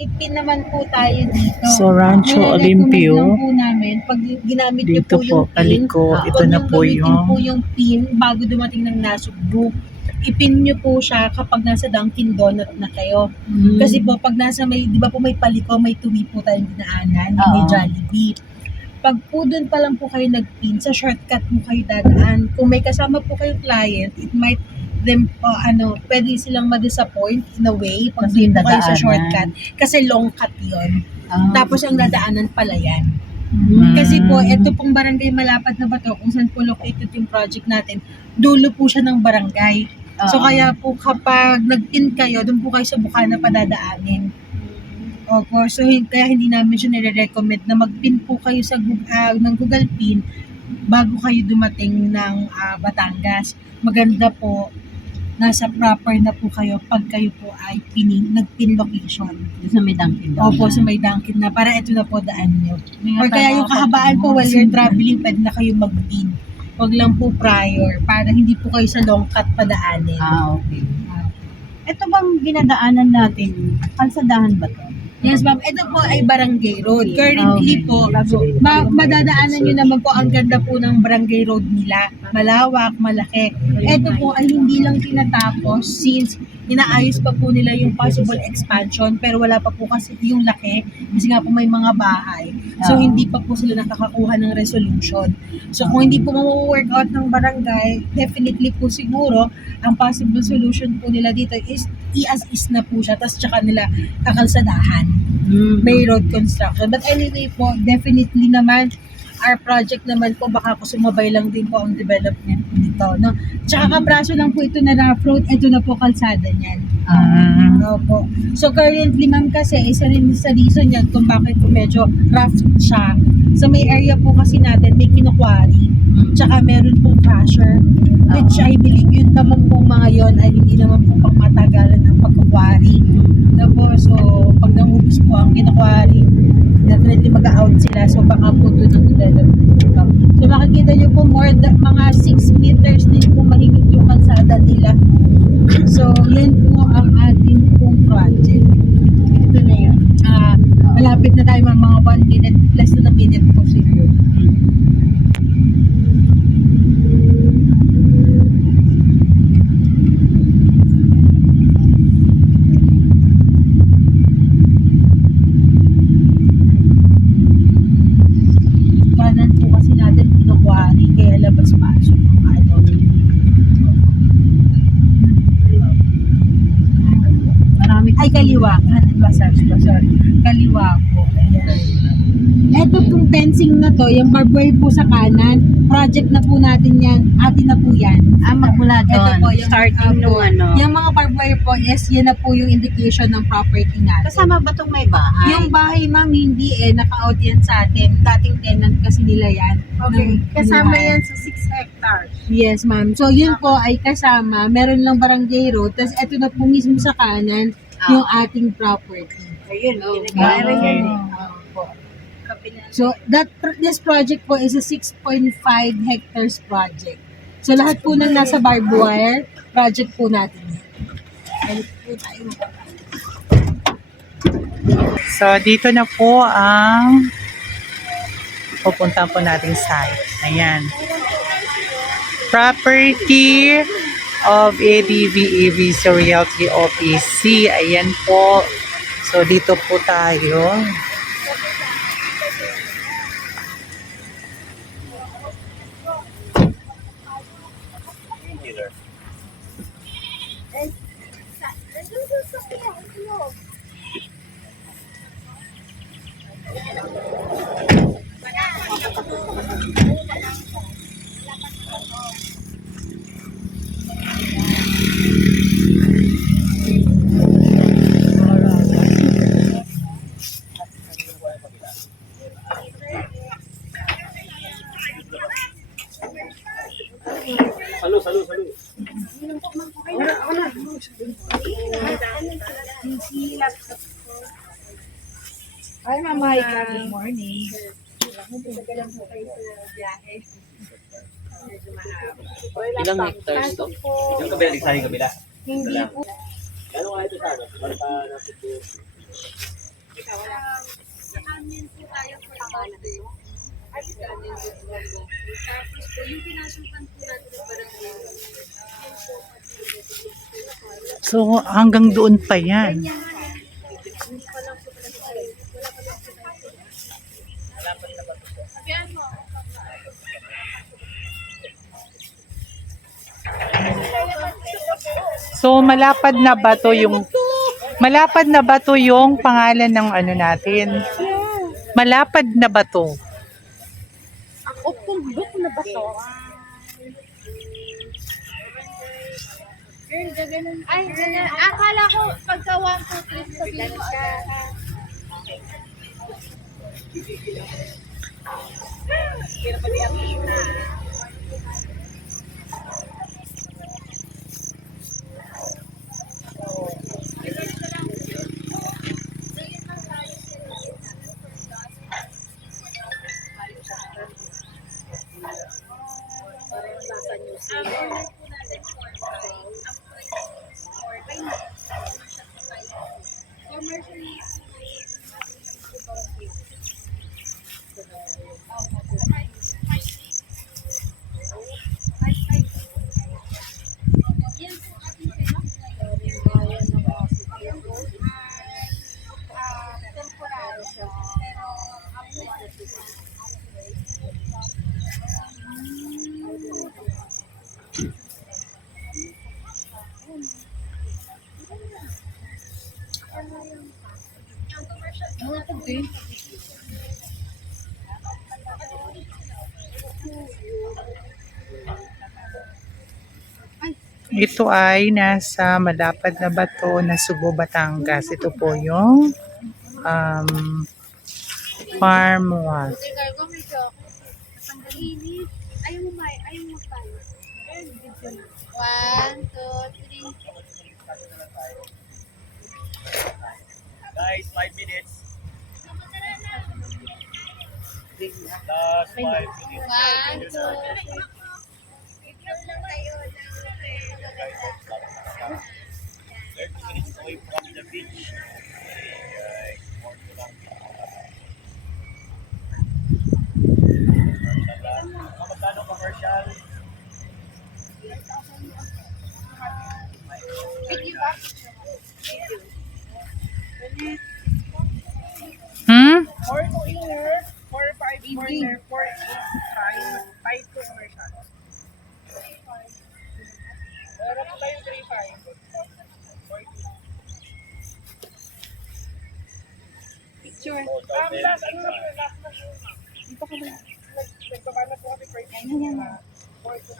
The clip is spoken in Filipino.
Ipin naman po tayo dito. So, Rancho Nare-recommend lang Olimpio. po namin, pag ginamit niyo Dito po yung po, pin, paliko. Ito huwag na niyong po gamitin po yung yung pin bago dumating ng nasugbo. Ipin niyo po siya kapag nasa Dunkin Donut na kayo. Kasi po, pag nasa may, di ba po may paliko, may tuwi po tayong dinaanan, may Jollibee. Pag po doon pa lang po kayo nagpin, sa shortcut mo kayo dadaan. Kung may kasama po kayong client, it might pwede silang ma-disappoint in a way pag Kasi dito kayo sa dadaanan. shortcut. Kasi long cut yun. Tapos ang dadaanan pala yan. Mm. Kasi po, ito pong barangay Malapad na Bato, kung saan po located yung project natin, dulo po siya ng barangay. So kaya po kapag nag-pin kayo, doon po kayo sa Bukana padadaanin. Opo, so kaya hindi namin siya nire-recommend na mag-pin po kayo sa ng Google Pin bago kayo dumating ng Batangas. Maganda po, nasa proper na po kayo pag kayo po ay nag-pin location. Sa may Dunkin Donut. Opo, sa may Dunkin na para ito na po daan nyo. Or kaya yung kahabaan po while you're traveling, pwede na kayo mag-pin. Huwag lang po prior para hindi po kayo sa long cut padaanin. Okay. Ito bang dinadaanan natin? Kalsadahan ba to? Yes, ma'am. Ito po ay barangay road. Currently po, madadaanan nyo naman po ang ganda po ng barangay road nila. Malawak, malaki. Ito po ay hindi lang tinatapos since inaayos pa po nila yung possible expansion pero wala pa po kasi yung laki kasi nga po may mga bahay. So hindi pa po sila nakakakuha ng resolution. So kung hindi po ma-work out ng barangay, definitely po siguro ang possible solution po nila dito is i-as-is na po siya tapos tsaka nila kakalsadahan. May road construction. But anyway po, definitely naman our project naman po, baka ko sumabay lang din po ang development nito, no? Tsaka kapraso lang po ito na rough road, ito na po kalsada niyan. Opo. So currently ma'am kasi, isa rin sa reason yan kung bakit po medyo rough siya. So may area po kasi natin, may kinukwari, tsaka meron pong crusher, which I believe yun naman po mga yon ay hindi naman po pang matagalan ang pagkukwari. Tapos, so pag nangubos po ang kinukwari, definitely mag-out sila. So, baka po doon ang development nito. So, makikita nyo po mga 6 meters din po mahigit yung kalsada nila. So, yun po ang ating pong project. Ito na yun. Malapit na tayo mga 1 minute, less than a minute po siguro. Kanan po kasi natin kinukwari kaya labas-pasok ng ano. Marami ay kaliwa. Kanan ba sorry. Kaliwa po. Ayan. Ito pong fencing na to, yung barbed wire po sa kanan, project na po natin yan. Atin na po yan. Magmula doon. Ito po yung Starting nung ano. Yung mga barbed wire po, yes, yan na po yung indication ng property natin. Kasama ba itong may bahay? Yung bahay ma'am, hindi naka-out yan sa atin. Dating tenant kasi nila yan. Okay, kasama yan yan sa 6 hectares. Yes ma'am. So yun po ay kasama. Meron lang barangay road. Tapos ito na po mismo sa kanan, yung ating property. Ayun, ginagawa yan eh. Opo. So this project po is a 6.5 hectares project. So lahat po ng nasa barbed wire, project po natin yan. Balik po tayo. So, dito na po ang pupunta po nating site. Ayan. Property of ABV so Realty OPC. Ayan po. So, dito po tayo. Hi, Mama Ika. Good morning. Tagalan po kayo sa biyahe. Ilang hectares to? Yung kabila, sa kabila. Hindi po. Ano nga ito sa ano? Marka na Tapos po, yung pinasukan po natin ng barangay, yun po, So, hanggang doon pa yan. So, malapad na ba to yung pangalan ng ano natin? Malapad na ba to? Ako, pundok na ba to? Ay, ganyan. Akala ko pagka 1, 2, 3 sabihin mo agad. Ito ay nasa Malapad na Bato na Subo, Batangas. Ito po yung Farm 1. Cargo, medyo napangalinis. Ayaw mo pala. 1, 2, 3. Guys, 5 minutes. Last 5 minutes. 1, 2, 3. 30 minutes away from the beach. Magkano commercial? Hmm? 4 to inner, 4, 5 corner, 4, 8, 5 to commercial. Meron pa tayong 3, 5. Picture. Last, ano na po, last na po. Dito kami, nagpapala po kami per day. 4 to